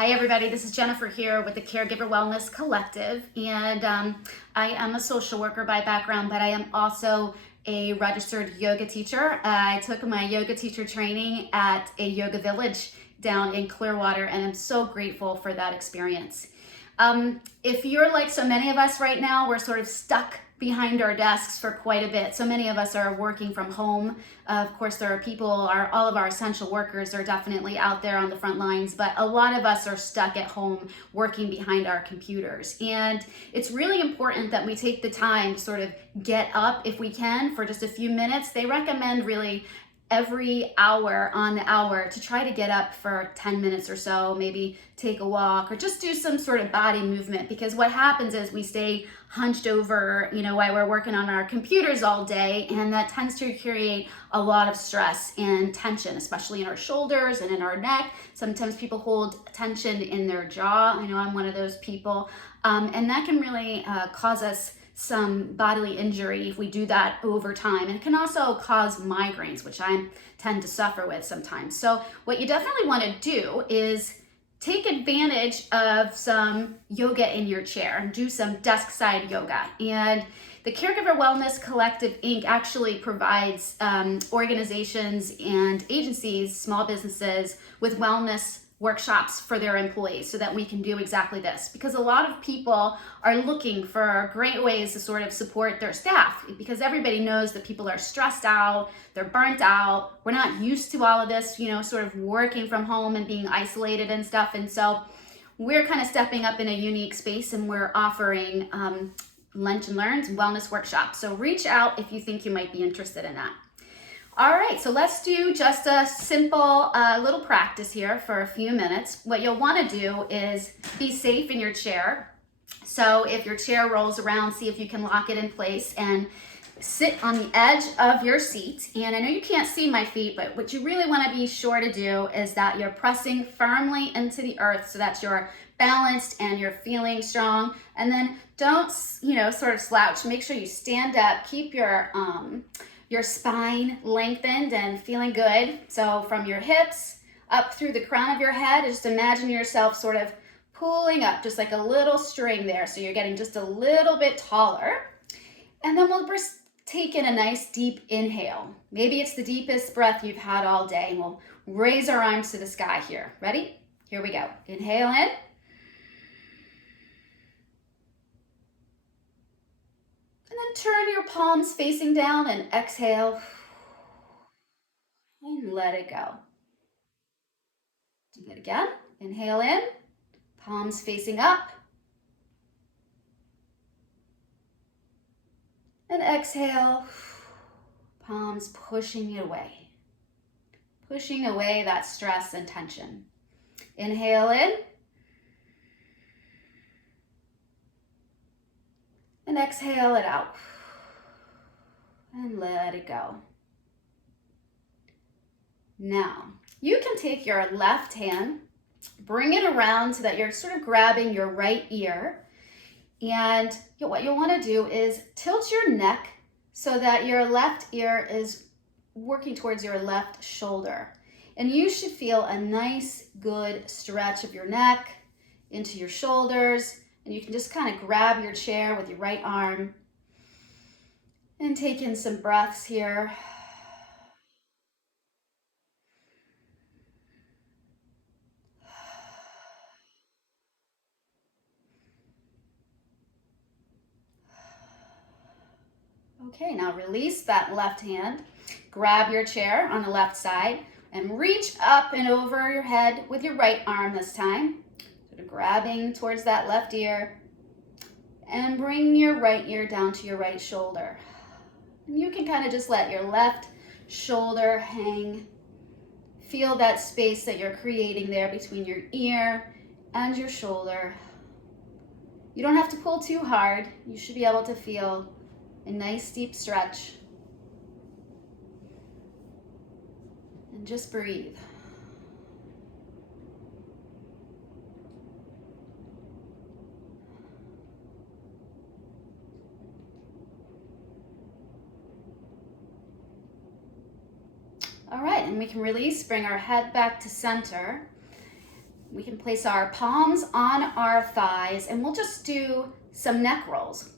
Hi everybody, this is Jennifer here with the Caregiver Wellness Collective, and I am a social worker by background, but I am also a registered yoga teacher. I took my yoga teacher training at a yoga village down in Clearwater, and I'm so grateful for that experience. If you're like so many of us right now, we're sort of stuck behind our desks for quite a bit. So many of us are working from home. Of course, there are people, all of our essential workers are definitely out there on the front lines, but a lot of us are stuck at home working behind our computers. And it's really important that we take the time to sort of get up if we can for just a few minutes. They recommend really every hour on the hour to try to get up for 10 minutes or so, maybe take a walk or just do some sort of body movement, because what happens is we stay hunched over, while we're working on our computers all day, and that tends to create a lot of stress and tension, especially in our shoulders and in our neck. Sometimes people hold tension in their jaw. I know I'm one of those people, and that can really cause us some bodily injury if we do that over time. And it can also cause migraines, which I tend to suffer with sometimes. So what you definitely want to do is take advantage of some yoga in your chair and do some desk side yoga. And the Caregiver Wellness Collective Inc. actually provides organizations and agencies, small businesses, with wellness workshops for their employees so that we can do exactly this, because a lot of people are looking for great ways to sort of support their staff, because everybody knows that people are stressed out, they're burnt out, we're not used to all of this, sort of working from home and being isolated and stuff. And so we're kind of stepping up in a unique space, and we're offering lunch and learns wellness workshops. So reach out if you think you might be interested in that. All right, so let's do just a simple little practice here for a few minutes. What you'll want to do is be safe in your chair. So if your chair rolls around, see if you can lock it in place and sit on the edge of your seat. And I know you can't see my feet, but what you really want to be sure to do is that you're pressing firmly into the earth so that you're balanced and you're feeling strong. And then don't, sort of slouch. Make sure you stand up, keep your spine lengthened and feeling good. So from your hips up through the crown of your head, just imagine yourself sort of pulling up, just like a little string there. So you're getting just a little bit taller. And then we'll just take in a nice deep inhale. Maybe it's the deepest breath you've had all day. And we'll raise our arms to the sky here. Ready? Here we go. Inhale in. And then turn your palms facing down and exhale. And let it go. Do that again. Inhale in. Palms facing up. And exhale. Palms pushing it away. Pushing away that stress and tension. Inhale in. And exhale it out. And let it go. Now, you can take your left hand, bring it around so that you're sort of grabbing your right ear. And what you'll want to do is tilt your neck so that your left ear is working towards your left shoulder. And you should feel a nice, good stretch of your neck into your shoulders. And you can just kind of grab your chair with your right arm and take in some breaths here. Okay, now release that left hand. Grab your chair on the left side and reach up and over your head with your right arm this time. Sort of grabbing towards that left ear, and bring your right ear down to your right shoulder. And you can kind of just let your left shoulder hang. Feel that space that you're creating there between your ear and your shoulder. You don't have to pull too hard. You should be able to feel a nice deep stretch. And just breathe. All right, and we can release, bring our head back to center. We can place our palms on our thighs and we'll just do some neck rolls.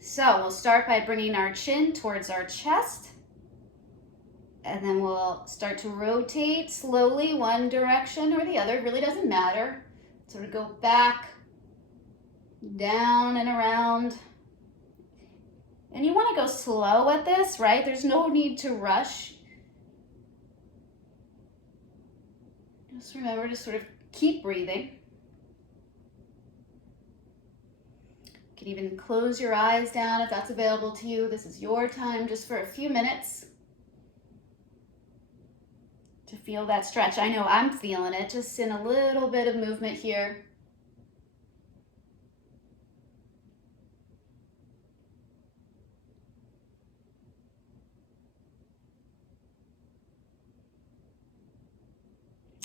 So we'll start by bringing our chin towards our chest, and then we'll start to rotate slowly one direction or the other. It really doesn't matter. Sort of go back, down and around. And you want to go slow at this, right? There's no need to rush. Just remember to sort of keep breathing. You can even close your eyes down if that's available to you. This is your time just for a few minutes to feel that stretch. I know I'm feeling it, just in a little bit of movement here.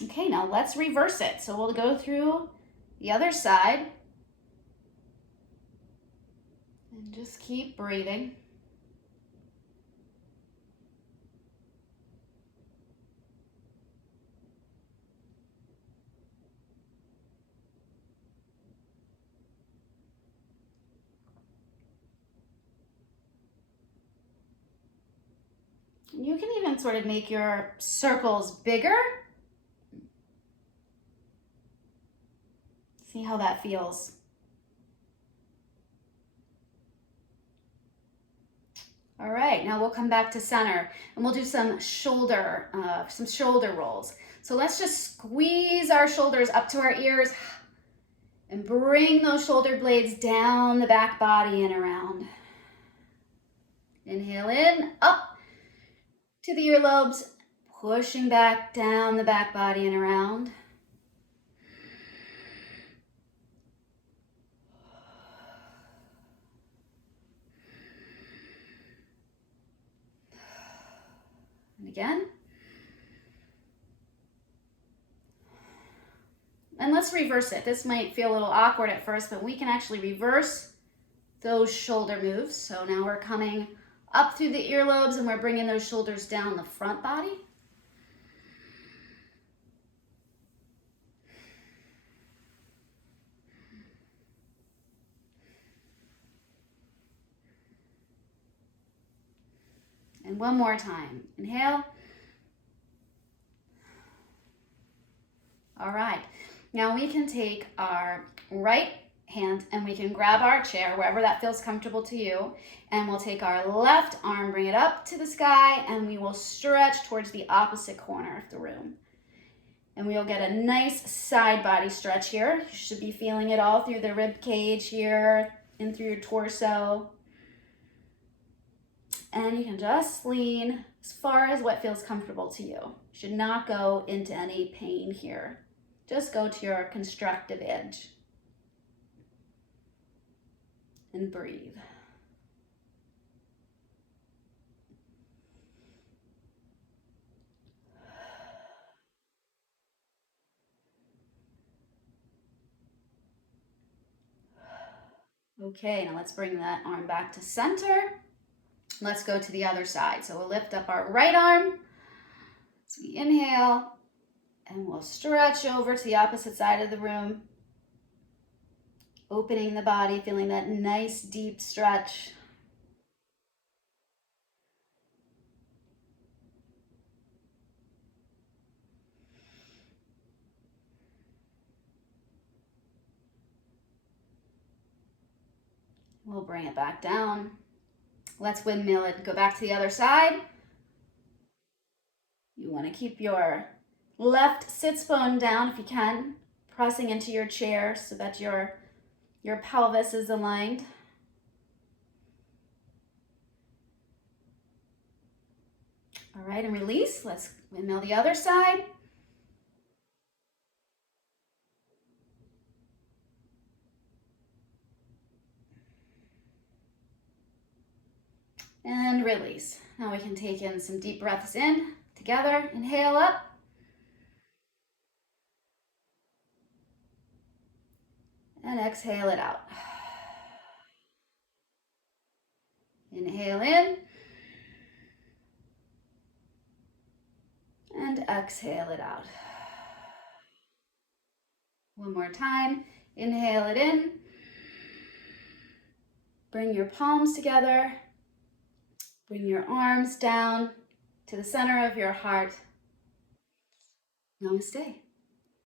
Okay, now let's reverse it. So we'll go through the other side and just keep breathing. You can even sort of make your circles bigger. See how that feels. All right, now we'll come back to center and we'll do some shoulder rolls. So let's just squeeze our shoulders up to our ears and bring those shoulder blades down the back body and around. Inhale in, up to the earlobes, pushing back down the back body and around. And again. And let's reverse it. This might feel a little awkward at first, but we can actually reverse those shoulder moves. So now we're coming up through the earlobes and we're bringing those shoulders down the front body. And one more time. Inhale. All right. Now we can take our right hand and we can grab our chair wherever that feels comfortable to you, and we'll take our left arm, bring it up to the sky, and we will stretch towards the opposite corner of the room. And we'll get a nice side body stretch here. You should be feeling it all through the rib cage here and through your torso. And you can just lean as far as what feels comfortable to you. You should not go into any pain here. Just go to your constructive edge. And breathe. Okay, now let's bring that arm back to center. Let's go to the other side. So we'll lift up our right arm. So we inhale and we'll stretch over to the opposite side of the room. Opening the body, feeling that nice deep stretch. We'll bring it back down. Let's windmill it. Go back to the other side. You want to keep your left sits bone down if you can, pressing into your chair so that your pelvis is aligned. All right, and release. Let's windmill the other side. And release. Now we can take in some deep breaths in together. Inhale up. And exhale it out. Inhale in. And exhale it out. One more time. Inhale it in. Bring your palms together. Bring your arms down to the center of your heart. Namaste.